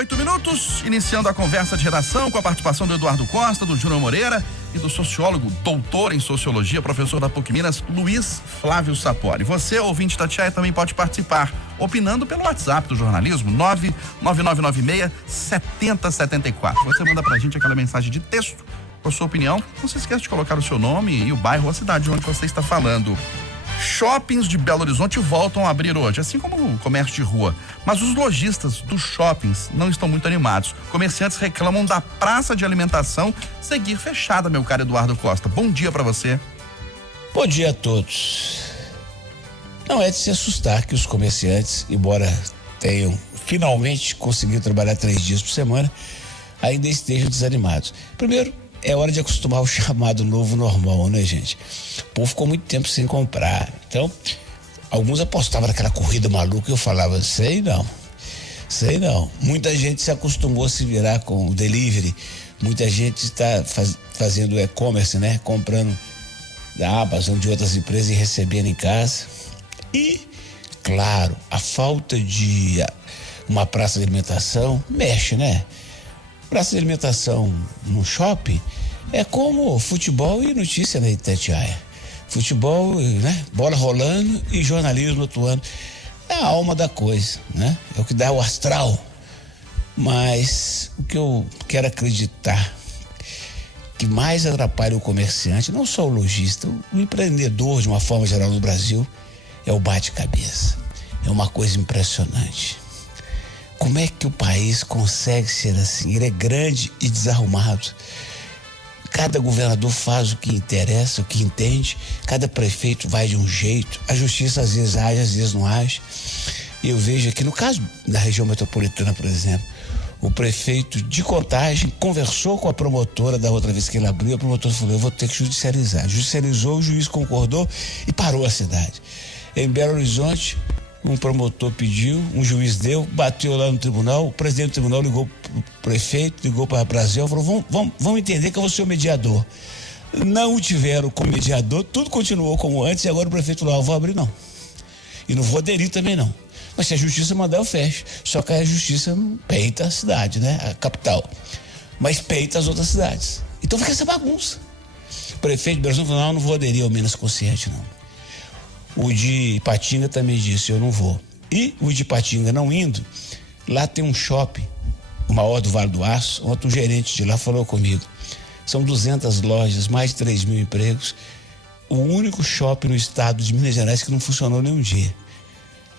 8 minutos, iniciando a conversa de redação com a participação do Eduardo Costa, do Júnior Moreira e do sociólogo, doutor em sociologia, professor da PUC Minas, Luiz Flávio Sapori. Você, ouvinte da Itatiaia, também pode participar, opinando pelo WhatsApp do jornalismo, 99996-7074. Você manda pra gente aquela mensagem de texto com a sua opinião. Não se esqueça de colocar o seu nome e o bairro ou a cidade onde você está falando. Shoppings de Belo Horizonte voltam a abrir hoje, assim como o comércio de rua. Mas os lojistas dos shoppings não estão muito animados. Comerciantes reclamam da praça de alimentação seguir fechada, meu caro Eduardo Costa. Bom dia para você. Bom dia a todos. Não é de se assustar que os comerciantes, embora tenham finalmente conseguido trabalhar 3 dias por semana, ainda estejam desanimados. Primeiro, é hora de acostumar ao chamado novo normal, né, gente? O povo ficou muito tempo sem comprar. Então, alguns apostavam naquela corrida maluca e eu falava, sei não. Muita gente se acostumou a se virar com o delivery. Muita gente está fazendo e-commerce, né? Comprando da Amazon, de outras empresas e recebendo em casa. E, claro, a falta de uma praça de alimentação mexe, né? Praça de alimentação no shopping é como futebol e notícia na Itatiaia. Futebol, né? Bola rolando e jornalismo atuando. É a alma da coisa, né? É o que dá o astral. Mas o que eu quero acreditar que mais atrapalha o comerciante, não só o lojista, o empreendedor de uma forma geral no Brasil, é o bate-cabeça. É uma coisa impressionante. Como é que o país consegue ser assim? Ele é grande e desarrumado. Cada governador faz o que interessa, o que entende. Cada prefeito vai de um jeito. A justiça às vezes age, às vezes não age. E eu vejo aqui, no caso da região metropolitana, por exemplo, o prefeito de Contagem conversou com a promotora da outra vez que ele abriu. A promotora falou, eu vou ter que judicializar. Judicializou, o juiz concordou e parou a cidade. Em Belo Horizonte, um promotor pediu, um juiz deu, bateu lá no tribunal, o presidente do tribunal ligou pro prefeito, ligou para a Brasil, falou, vamos entender que eu vou ser o mediador. Não o tiveram como mediador, tudo continuou como antes e agora o prefeito falou, eu vou abrir não. E não vou aderir também não. Mas se a justiça mandar, eu fecho. Só que a justiça não peita a cidade, né? A capital. Mas peita as outras cidades. Então fica essa bagunça. O prefeito de Belo Horizonte falou, não vou aderir ao menos consciente não. O de Ipatinga também disse, eu não vou. E o de Ipatinga não indo, lá tem um shopping, o maior do Vale do Aço. Ontem um gerente de lá falou comigo. São 200 lojas, mais de 3 mil empregos. O único shopping no estado de Minas Gerais que não funcionou nem um dia.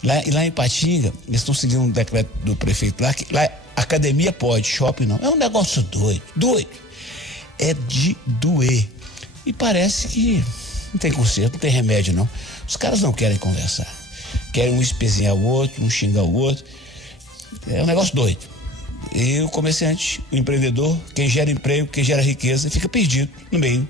Lá em Ipatinga, eles estão seguindo um decreto do prefeito lá, que lá academia pode, shopping não. É um negócio doido. É de doer. E parece que não tem conserto, não tem remédio não. Os caras não querem conversar. Querem um espezinhar o outro, um xingar o outro. É um negócio doido. E o comerciante, o empreendedor, quem gera emprego, quem gera riqueza, fica perdido no meio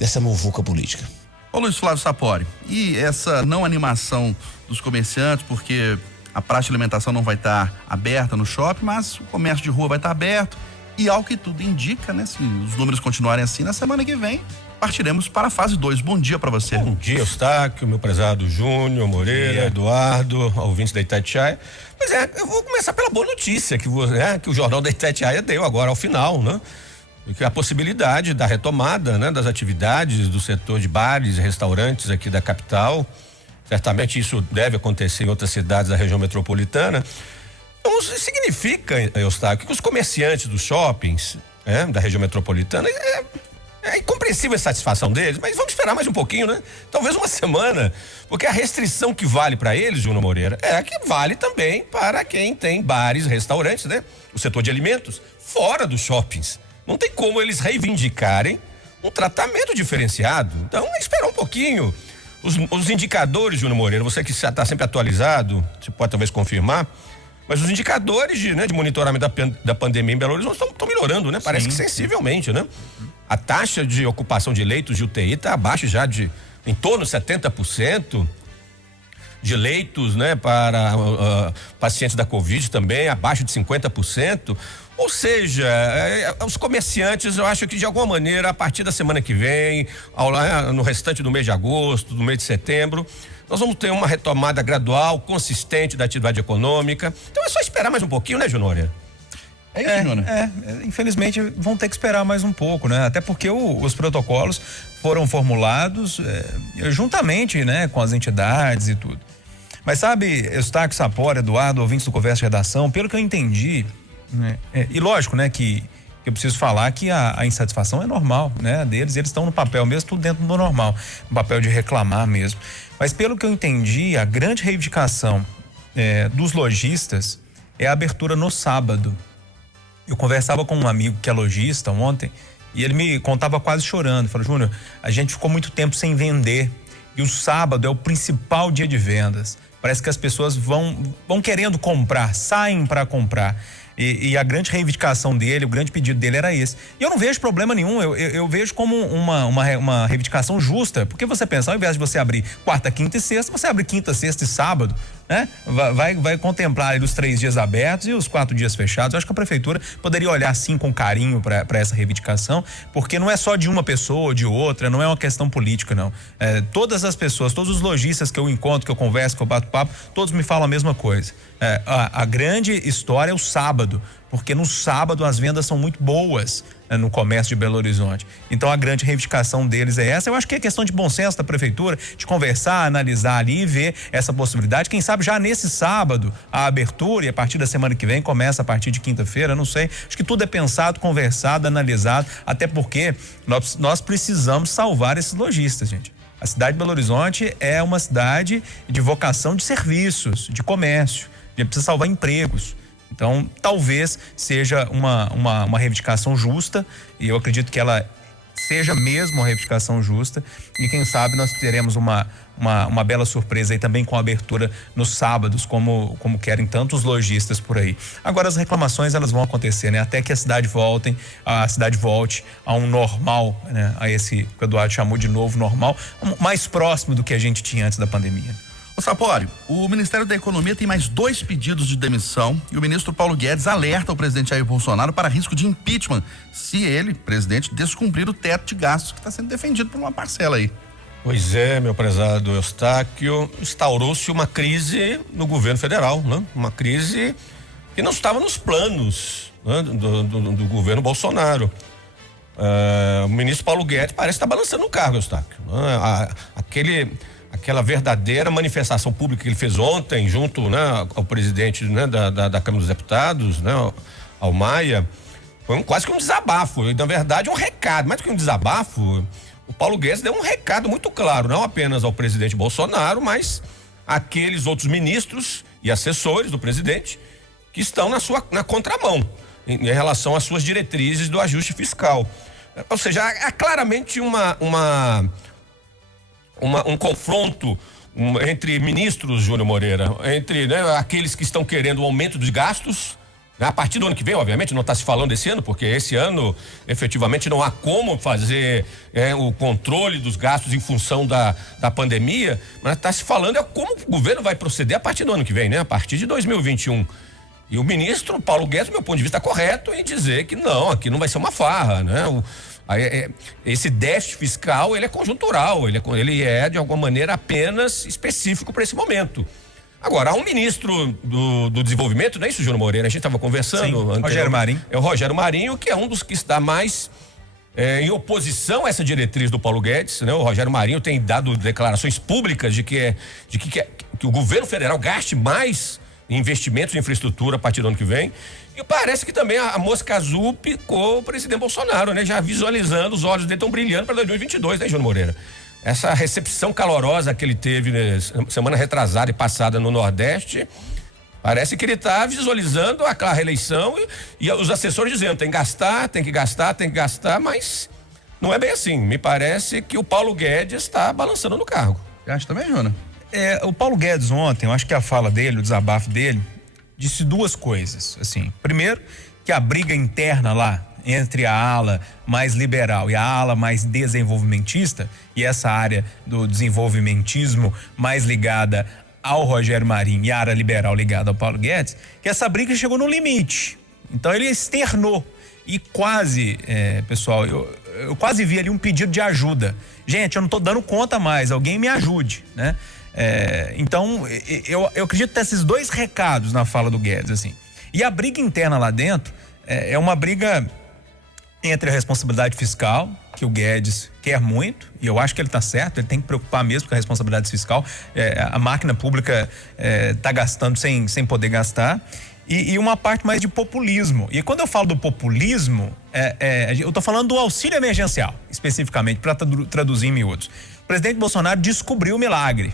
dessa muvuca política. Ô Luiz Flávio Sapori, e essa não animação dos comerciantes, porque a praça de alimentação não vai estar aberta no shopping, mas o comércio de rua vai estar aberto. E ao que tudo indica, né? Se os números continuarem assim, na semana que vem partiremos para a fase 2. Bom dia para você. Bom dia, Eustáquio, meu prezado Júnior Moreira, Eduardo, ouvintes da Itatiaia. Pois é, eu vou começar pela boa notícia que o Jornal da Itatiaia deu agora ao final, né? Que a possibilidade da retomada, né, das atividades do setor de bares e restaurantes aqui da capital. Certamente isso deve acontecer em outras cidades da região metropolitana. Então, significa, Eustáquio, que os comerciantes dos shoppings, da região metropolitana, é incompreensível a satisfação deles, mas vamos esperar mais um pouquinho, né? Talvez uma semana, porque a restrição que vale para eles, Júnior Moreira, é a que vale também para quem tem bares, restaurantes, né? O setor de alimentos, fora dos shoppings. Não tem como eles reivindicarem um tratamento diferenciado. Então, é esperar um pouquinho. Os indicadores, Júnior Moreira, você que está sempre atualizado, você pode talvez confirmar, mas os indicadores de monitoramento da pandemia em Belo Horizonte estão melhorando, né? Parece que sensivelmente, né? A taxa de ocupação de leitos de UTI está abaixo já de em torno de 70% de leitos, né? Para pacientes da Covid também, abaixo de 50%. Ou seja, os comerciantes, eu acho que de alguma maneira, a partir da semana que vem, no restante do mês de agosto, do mês de setembro, nós vamos ter uma retomada gradual, consistente da atividade econômica. Então é só esperar mais um pouquinho, né, Júnior? É isso, Júnior? Infelizmente vão ter que esperar mais um pouco, né? Até porque os protocolos foram formulados juntamente, né, com as entidades e tudo. Mas sabe, Eustáquio, Sapori, Eduardo, ouvintes do Conversa de Redação, pelo que eu entendi, né, e lógico, né, que eu preciso falar que a insatisfação é normal, né, deles, eles estão no papel mesmo, tudo dentro do normal, no papel de reclamar mesmo. Mas pelo que eu entendi, a grande reivindicação dos lojistas é a abertura no sábado. Eu conversava com um amigo que é lojista ontem e ele me contava quase chorando. Falou, Júnior, a gente ficou muito tempo sem vender e o sábado é o principal dia de vendas. Parece que as pessoas vão querendo comprar, saem para comprar. E a grande reivindicação dele, o grande pedido dele era esse. E eu não vejo problema nenhum, eu vejo como uma reivindicação justa, porque você pensa, ao invés de você abrir quarta, quinta e sexta, você abre quinta, sexta e sábado, né? Vai contemplar ali os 3 dias abertos e os 4 dias fechados. Eu acho que a prefeitura poderia olhar sim com carinho para essa reivindicação, porque não é só de uma pessoa ou de outra, não é uma questão política, não. Todas as pessoas, todos os lojistas que eu encontro, que eu converso, que eu bato papo, todos me falam a mesma coisa. A grande história é o sábado, porque no sábado as vendas são muito boas, né, no comércio de Belo Horizonte. Então a grande reivindicação deles é essa. Eu acho que é questão de bom senso da prefeitura, de conversar, analisar ali e ver essa possibilidade. Quem sabe já nesse sábado a abertura, e a partir da semana que vem começa a partir de quinta-feira, não sei. Acho que tudo é pensado, conversado, analisado, até porque nós precisamos salvar esses lojistas, gente. A cidade de Belo Horizonte é uma cidade de vocação de serviços, de comércio. A gente precisa salvar empregos. Então, talvez seja uma reivindicação justa, e eu acredito que ela seja mesmo uma reivindicação justa, e quem sabe nós teremos uma bela surpresa aí também com a abertura nos sábados, como querem tantos lojistas por aí. Agora as reclamações elas vão acontecer, né? Até que a cidade volte a um normal, né? A esse que o Eduardo chamou de novo normal, mais próximo do que a gente tinha antes da pandemia. Ô Sapori, o Ministério da Economia tem mais 2 pedidos de demissão e o ministro Paulo Guedes alerta o presidente Jair Bolsonaro para risco de impeachment se ele, presidente, descumprir o teto de gastos que está sendo defendido por uma parcela aí. Pois é, meu prezado Eustáquio, instaurou-se uma crise no governo federal, né? Uma crise que não estava nos planos, né, do governo Bolsonaro. O ministro Paulo Guedes parece estar balançando o cargo, Eustáquio. Aquela verdadeira manifestação pública que ele fez ontem, junto, né, ao presidente, né, da Câmara dos Deputados, né, ao Maia, foi quase que um desabafo. E, na verdade, um recado. Mais do que um desabafo, o Paulo Guedes deu um recado muito claro, não apenas ao presidente Bolsonaro, mas àqueles outros ministros e assessores do presidente que estão na contramão em relação às suas diretrizes do ajuste fiscal. Ou seja, há claramente um confronto entre ministros, Júnior Moreira, entre, né, aqueles que estão querendo o aumento dos gastos, né, a partir do ano que vem, obviamente, não está se falando desse ano, porque esse ano, efetivamente, não há como fazer o controle dos gastos em função da pandemia, mas está se falando como o governo vai proceder a partir do ano que vem, né, a partir de 2021. E o ministro Paulo Guedes, do meu ponto de vista, está correto em dizer que não, aqui não vai ser uma farra, né? Esse déficit fiscal, ele é conjuntural, ele é de alguma maneira apenas específico para esse momento. Agora, há um ministro do desenvolvimento, não é isso, Júnior Moreira? A gente estava conversando. Sim, Rogério Marinho. É o Rogério Marinho, que é um dos que está mais em oposição a essa diretriz do Paulo Guedes, né? O Rogério Marinho tem dado declarações públicas de que o governo federal gaste mais em investimentos em infraestrutura a partir do ano que vem. E parece que também a mosca azul picou o presidente Bolsonaro, né? Já visualizando, os olhos dele estão brilhando para 2022, né, Júnior Moreira? Essa recepção calorosa que ele teve, né, semana retrasada e passada no Nordeste, parece que ele está visualizando a reeleição e os assessores dizendo, tem que gastar, mas não é bem assim. Me parece que o Paulo Guedes está balançando no cargo. Você acha também, Júnior? O Paulo Guedes ontem, eu acho que a fala dele, o desabafo dele, disse 2 coisas, assim. Primeiro, que a briga interna lá entre a ala mais liberal e a ala mais desenvolvimentista, e essa área do desenvolvimentismo mais ligada ao Rogério Marinho e a área liberal ligada ao Paulo Guedes, que essa briga chegou no limite. Então ele externou e quase, pessoal, eu quase vi ali um pedido de ajuda. Gente, eu não tô dando conta mais, alguém me ajude, né? Então, eu acredito ter esses 2 recados na fala do Guedes, assim. E a briga interna lá dentro, é uma briga entre a responsabilidade fiscal, que o Guedes quer muito, e eu acho que ele está certo, ele tem que preocupar mesmo com a responsabilidade fiscal. A máquina pública está gastando sem poder gastar. E uma parte mais de populismo. E quando eu falo do populismo, eu estou falando do auxílio emergencial, especificamente, para traduzir em miúdos. O presidente Bolsonaro descobriu o milagre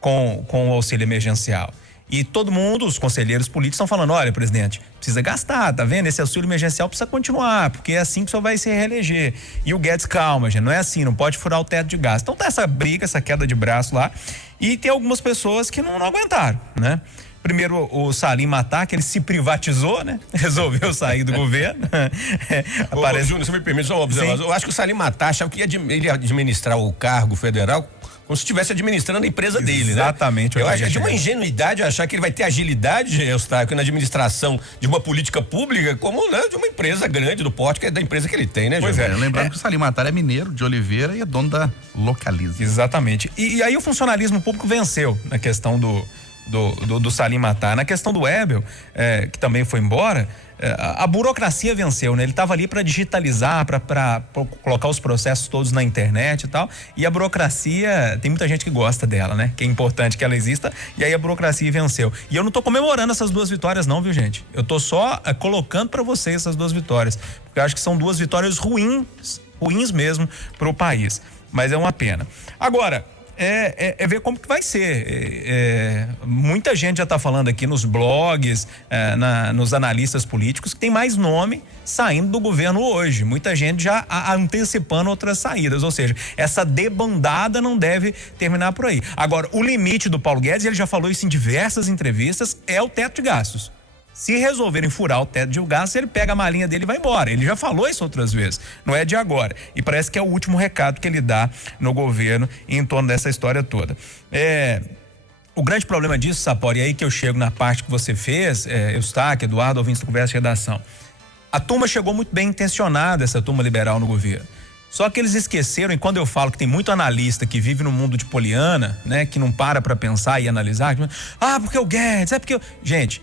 com o auxílio emergencial. E todo mundo, os conselheiros políticos estão falando, olha, presidente, precisa gastar, tá vendo? Esse auxílio emergencial precisa continuar, porque é assim que o senhor vai se reeleger. E o Guedes, calma, gente, não é assim, não pode furar o teto de gasto. Então tá essa briga, essa queda de braço lá, e tem algumas pessoas que não aguentaram, né? Primeiro, o Salim Matar, que ele se privatizou, né? Resolveu sair do governo. Ô, Júnior, você me permite só uma observação? Sim. Eu acho que o Salim Matar achava que ele ia administrar o cargo federal como se estivesse administrando a empresa dele, né? Exatamente. Eu acho que é de uma ingenuidade achar que ele vai ter agilidade, Eustáquio, na administração de uma política pública, como, né, de uma empresa grande do porte, que é da empresa que ele tem, né, Pois Júnior? lembrando que o Salim Matar é mineiro de Oliveira e é dono da Localiza. Exatamente. E aí o funcionalismo público venceu na questão do Salim Matar. Na questão do Webel, que também foi embora, a burocracia venceu, né? Ele estava ali para digitalizar, para colocar os processos todos na internet e tal. E a burocracia, tem muita gente que gosta dela, né? Que é importante que ela exista. E aí a burocracia venceu. E eu não tô comemorando essas 2 vitórias não, viu, gente? Eu tô só colocando para vocês essas 2 vitórias. Porque eu acho que são 2 vitórias ruins mesmo para o país. Mas é uma pena. Agora, ver como que vai ser. Muita gente já está falando aqui nos blogs, nos analistas políticos, que tem mais nome saindo do governo hoje. Muita gente já antecipando outras saídas, ou seja, essa debandada não deve terminar por aí. Agora, o limite do Paulo Guedes, ele já falou isso em diversas entrevistas, é o teto de gastos. Se resolverem furar o teto de gastos, ele pega a malinha dele e vai embora. Ele já falou isso outras vezes, não é de agora. E parece que é o último recado que ele dá no governo em torno dessa história toda. O grande problema disso, Sapori, e aí que eu chego na parte que você fez, Eustáquio, Eduardo, ouvintes do Conversa de Redação. A turma chegou muito bem intencionada, essa turma liberal no governo. Só que eles esqueceram, e quando eu falo que tem muito analista que vive no mundo de poliana, né, que não para pensar e analisar, porque o Guedes, porque... Gente,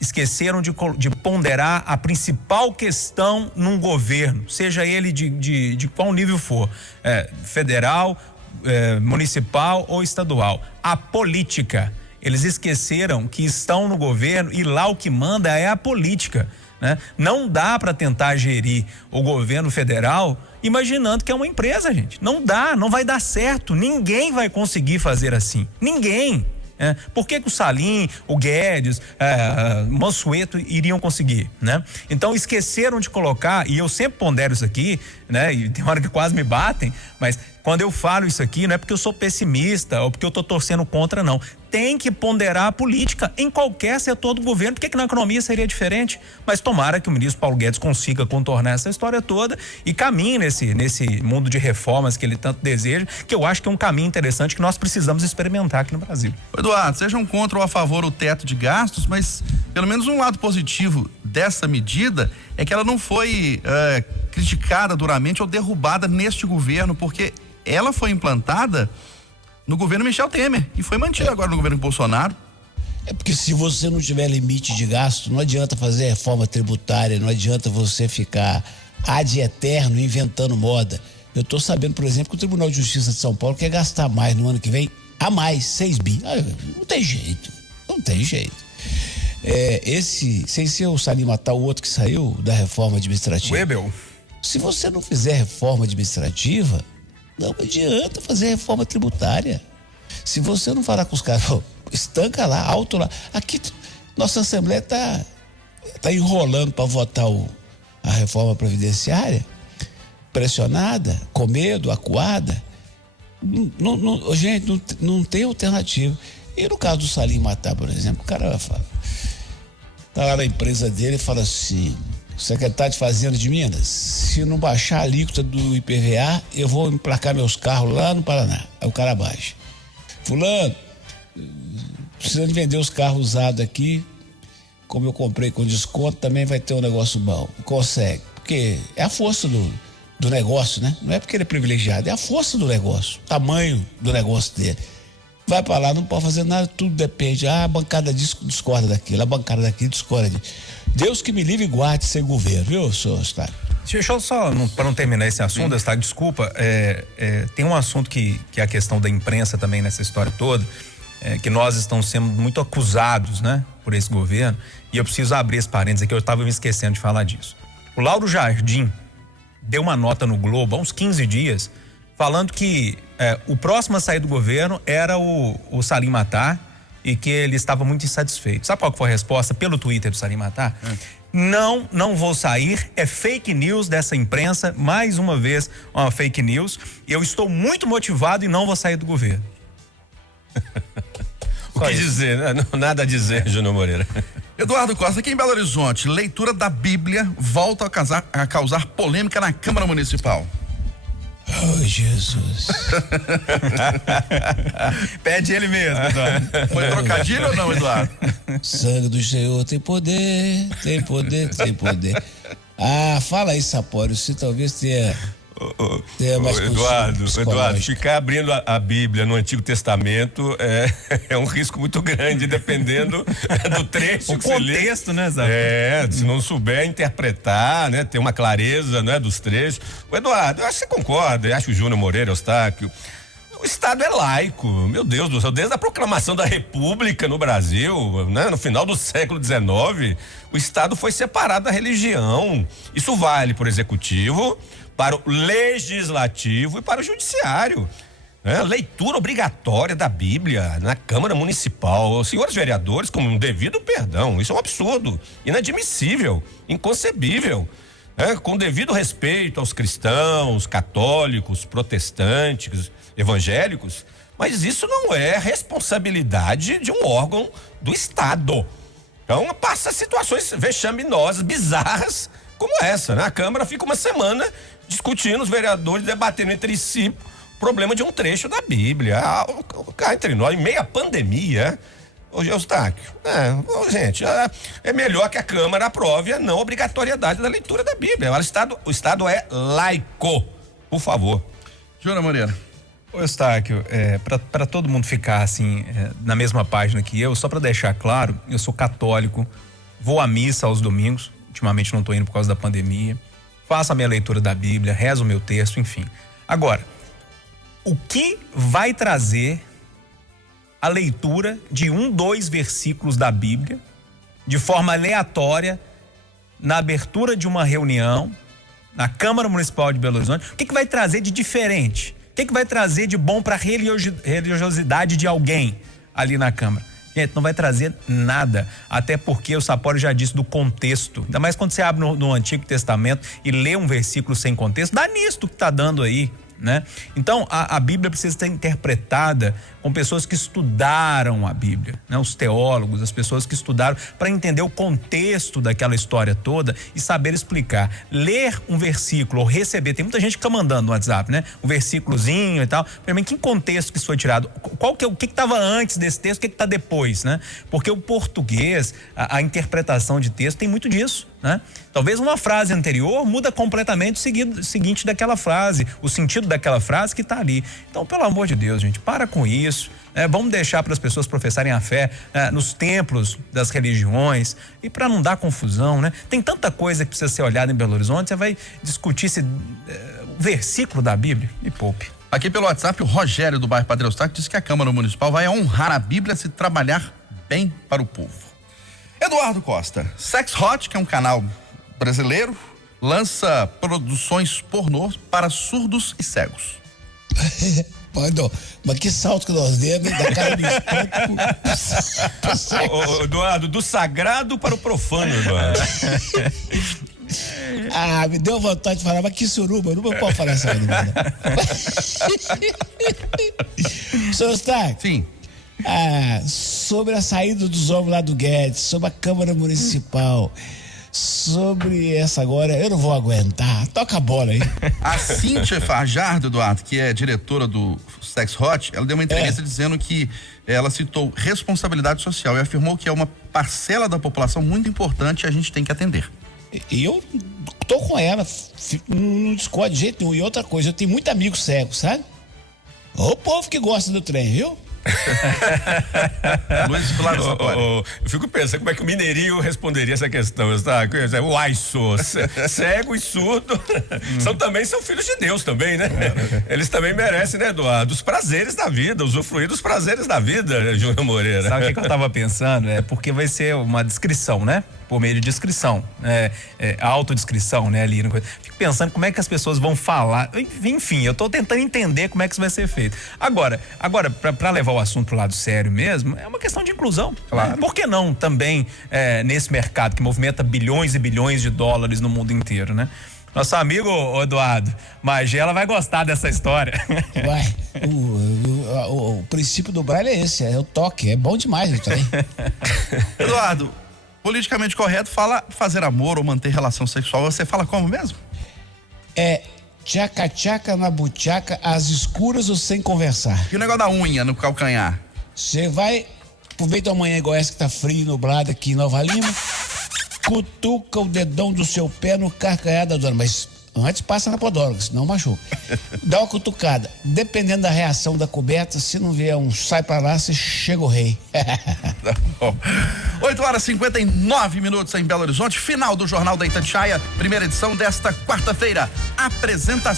esqueceram de ponderar a principal questão num governo, seja ele de qual nível for, federal, municipal ou estadual. A política. Eles esqueceram que estão no governo e lá o que manda é a política, né? Não dá para tentar gerir o governo federal imaginando que é uma empresa, gente. Não dá, não vai dar certo. Ninguém vai conseguir fazer assim. Ninguém. Por que o Salim, o Guedes, Mansueto iriam conseguir, né? Então esqueceram de colocar, e eu sempre pondero isso aqui, né? E tem hora que quase me batem, mas quando eu falo isso aqui não é porque eu sou pessimista ou porque eu tô torcendo contra, não. Tem que ponderar a política em qualquer setor do governo. Por que na economia seria diferente? Mas tomara que o ministro Paulo Guedes consiga contornar essa história toda e caminhe nesse mundo de reformas que ele tanto deseja, que eu acho que é um caminho interessante que nós precisamos experimentar aqui no Brasil. Eduardo, sejam contra ou a favor o teto de gastos, mas pelo menos um lado positivo dessa medida é que ela não foi criticada duramente ou derrubada neste governo, porque ela foi implantada no governo Michel Temer e foi mantida agora no governo Bolsonaro. Porque se você não tiver limite de gasto, não adianta fazer reforma tributária, não adianta você ficar ad eterno inventando moda. Eu estou sabendo, por exemplo, que o Tribunal de Justiça de São Paulo quer gastar mais no ano que vem, a mais, 6 bi. Não tem jeito, não tem jeito. Sem ser o Salim Matar, o outro que saiu da reforma administrativa. Webel. Se você não fizer reforma administrativa, não adianta fazer reforma tributária. Se você não falar com os caras, estanca lá, alto lá. Aqui, nossa Assembleia tá enrolando para votar a reforma previdenciária, pressionada, com medo, acuada. Gente, não tem alternativa. E no caso do Salim Matar, por exemplo, o cara tá lá na empresa dele e fala assim: secretário de Fazenda de Minas, se não baixar a alíquota do IPVA, eu vou emplacar meus carros lá no Paraná. Aí o cara baixa. Fulano, precisando vender os carros usados aqui, como eu comprei com desconto, também vai ter um negócio bom. Consegue. Porque é a força do negócio, né? Não é porque ele é privilegiado, é a força do negócio, o tamanho do negócio dele. Vai pra lá, não pode fazer nada, tudo depende. A bancada discorda daquilo, a bancada daqui discorda disso. Deus que me livre e guarde sem governo, viu, senhor Eustáquio? Deixa eu só, para não terminar esse assunto, Eustáquio, desculpa, tem um assunto que é a questão da imprensa também nessa história toda, que nós estamos sendo muito acusados, né, por esse governo, e eu preciso abrir esse parênteses aqui, eu estava me esquecendo de falar disso. O Lauro Jardim deu uma nota no Globo há uns 15 dias, falando que o próximo a sair do governo era o Salim Matar e que ele estava muito insatisfeito. Sabe qual que foi a resposta pelo Twitter do Salim Matar? Não vou sair, é fake news dessa imprensa, mais uma vez uma fake news, eu estou muito motivado e não vou sair do governo. O que dizer, né? Nada a dizer, Júnior Moreira. Eduardo Costa, aqui em Belo Horizonte, leitura da Bíblia volta a causar polêmica na Câmara Municipal. Oh, Jesus. Pede ele mesmo, Eduardo. Foi trocadilho ou não, Eduardo? Sangue do Senhor tem poder, tem poder, tem poder. Ah, fala aí, Sapório, se talvez tenha mais Eduardo, ficar abrindo a Bíblia no Antigo Testamento é um risco muito grande, dependendo do trecho que você lê. O contexto, né, Zé? Se não souber interpretar, né, ter uma clareza, né, dos trechos. O Eduardo, eu acho que você concorda, eu acho que o Júnior Moreira, Eustáquio, o Estado é laico, meu Deus do céu, desde a proclamação da República no Brasil, né, no final do século XIX, o Estado foi separado da religião. Isso vale para o Executivo, para o Legislativo e para o Judiciário. Leitura obrigatória da Bíblia na Câmara Municipal. Senhores vereadores, com um devido perdão, isso é um absurdo, inadmissível, inconcebível. Com devido respeito aos cristãos, católicos, protestantes, evangélicos, mas isso não é responsabilidade de um órgão do Estado. Então passa situações vexaminosas, bizarras, como essa, né? A Câmara fica uma semana discutindo, os vereadores debatendo entre si o problema de um trecho da Bíblia. Cá entre nós, em meio à pandemia, ô Eustáquio, gente, é melhor que a Câmara aprove a não obrigatoriedade da leitura da Bíblia. O Estado é laico, por favor. Júnior Moreira. Ô Eustáquio, para todo mundo ficar assim, na mesma página que eu, só para deixar claro, eu sou católico, vou à missa aos domingos, ultimamente não estou indo por causa da pandemia, faço a minha leitura da Bíblia, rezo o meu texto, enfim. Agora, o que vai trazer a leitura de 2 versículos da Bíblia de forma aleatória na abertura de uma reunião na Câmara Municipal de Belo Horizonte? O que vai trazer de diferente? O que vai trazer de bom para a religiosidade de alguém ali na Câmara? Gente, não vai trazer nada, até porque o Sapório já disse do contexto, ainda mais quando você abre no Antigo Testamento e lê um versículo sem contexto, dá nisto que tá dando aí, né? Então, a Bíblia precisa ser interpretada com pessoas que estudaram a Bíblia, né? Os teólogos, as pessoas que estudaram para entender o contexto daquela história toda e saber explicar. Ler um versículo ou receber, tem muita gente que fica mandando no WhatsApp, né? Um versículozinho e tal. Para mim, que contexto que isso foi tirado? O que estava antes desse texto, o que está depois, né? Porque o português, a interpretação de texto tem muito disso, né? Talvez uma frase anterior muda completamente o seguinte daquela frase, o sentido daquela frase que está ali. Então, pelo amor de Deus, gente, para com isso. Vamos deixar para as pessoas professarem a fé nos templos das religiões e para não dar confusão, né? Tem tanta coisa que precisa ser olhada em Belo Horizonte, você vai discutir esse versículo da Bíblia, me poupe. Aqui pelo WhatsApp, o Rogério do bairro Padre Eustáquio disse que a Câmara Municipal vai honrar a Bíblia se trabalhar bem para o povo. Eduardo Costa, Sex Hot, que é um canal brasileiro, lança produções pornô para surdos e cegos. Mas que salto que nós demos da cara do espanto. Eduardo, do sagrado para o profano, Eduardo. Me deu vontade de falar, mas que suruba, eu não posso falar essa coisa. Senhor Eustáquio. Sim. Sobre a saída dos homens lá do Guedes, sobre a Câmara Municipal, sobre essa agora, eu não vou aguentar. Toca a bola aí. A Cíntia Fajardo, Eduardo, que é diretora do Sex Hot, ela deu uma entrevista dizendo que ela citou responsabilidade social e afirmou que é uma parcela da população muito importante e a gente tem que atender. E eu tô com ela, não discordo de jeito nenhum. E outra coisa, eu tenho muito amigo cego, sabe? O povo que gosta do trem, viu? Luiz Flávio Sapori. Eu fico pensando como é que o mineirinho responderia essa questão, tá? O aiço, cego e surdo, também são filhos de Deus também, né? Eles também merecem, né, Eduardo, os prazeres da vida, usufruir dos prazeres da vida, Júnior Moreira. Sabe o que eu tava pensando? É porque vai ser uma descrição, né? Por meio de descrição, autodescrição, né? Ali, fico pensando como é que as pessoas vão falar. Enfim, eu tô tentando entender como é que isso vai ser feito. Agora, para levar o assunto pro lado sério mesmo, é uma questão de inclusão. Claro. Por que não também nesse mercado que movimenta bilhões e bilhões de dólares no mundo inteiro, né? Nosso amigo Eduardo Magela vai gostar dessa história. Vai. O princípio do braille é esse, é o toque, é bom demais isso aí. Eduardo, politicamente correto fala fazer amor ou manter relação sexual, você fala como mesmo? É tchaca-tchaca na buchaca, às escuras ou sem conversar. E o negócio da unha no calcanhar? Você vai pro meio da manhã igual essa que tá frio e nublado aqui em Nova Lima, cutuca o dedão do seu pé no carcanhar da dona, mas antes passa na podóloga, senão machuca. Dá uma cutucada, dependendo da reação da coberta, se não vier um sai pra lá, você chega o rei. Tá bom. 8h59 em Belo Horizonte, final do Jornal da Itatiaia, primeira edição desta quarta-feira. Apresentação